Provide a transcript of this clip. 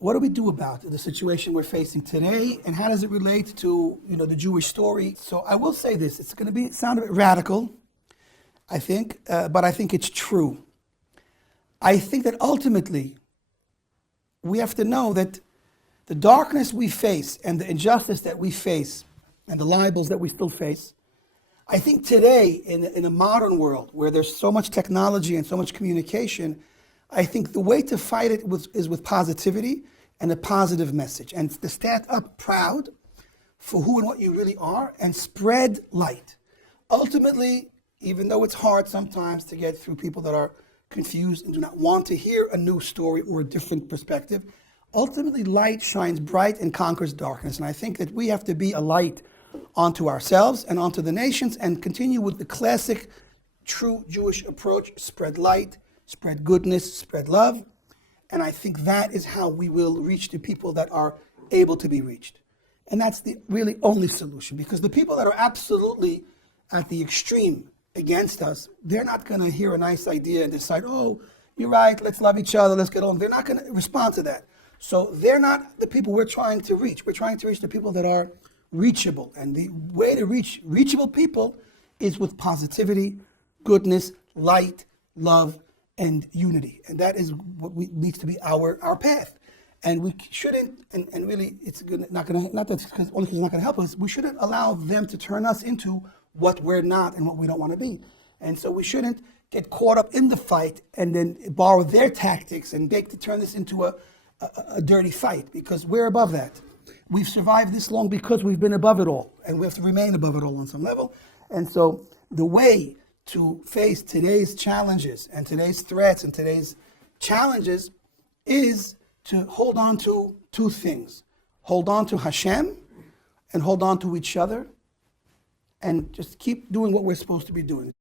what do we do about the situation we're facing today, and how does it relate to the Jewish story? So I will say this: it's going to sound a bit radical, I think, but I think it's true. I think that ultimately we have to know that the darkness we face and the injustice that we face and the libels that we still face, I think today in a modern world where there's so much technology and so much communication, I think the way to fight it is with positivity and a positive message, and to stand up proud for who and what you really are and spread light. Ultimately, even though it's hard sometimes to get through people that are confused and do not want to hear a new story or a different perspective, ultimately light shines bright and conquers darkness. And I think that we have to be a light onto ourselves and onto the nations and continue with the classic true Jewish approach: spread light, spread goodness, spread love. And I think that is how we will reach the people that are able to be reached. And that's the really only solution, because the people that are absolutely at the extreme against us, they're not going to hear a nice idea and decide, oh, you're right, let's love each other, let's get on. They're not going to respond to that. So they're not the people we're trying to reach. We're trying to reach the people that are reachable. And the way to reach reachable people is with positivity, goodness, light, love, and unity. And that is what needs to be our path. And we shouldn't, and really, it's not that it's only because it's not going to help us, we shouldn't allow them to turn us into what we're not and what we don't want to be. And so we shouldn't get caught up in the fight and then borrow their tactics and beg to turn this into a dirty fight, because we're above that. We've survived this long because we've been above it all, and we have to remain above it all on some level. And so the way to face today's challenges and today's threats and today's challenges is to hold on to two things. Hold on to Hashem and hold on to each other, and just keep doing what we're supposed to be doing.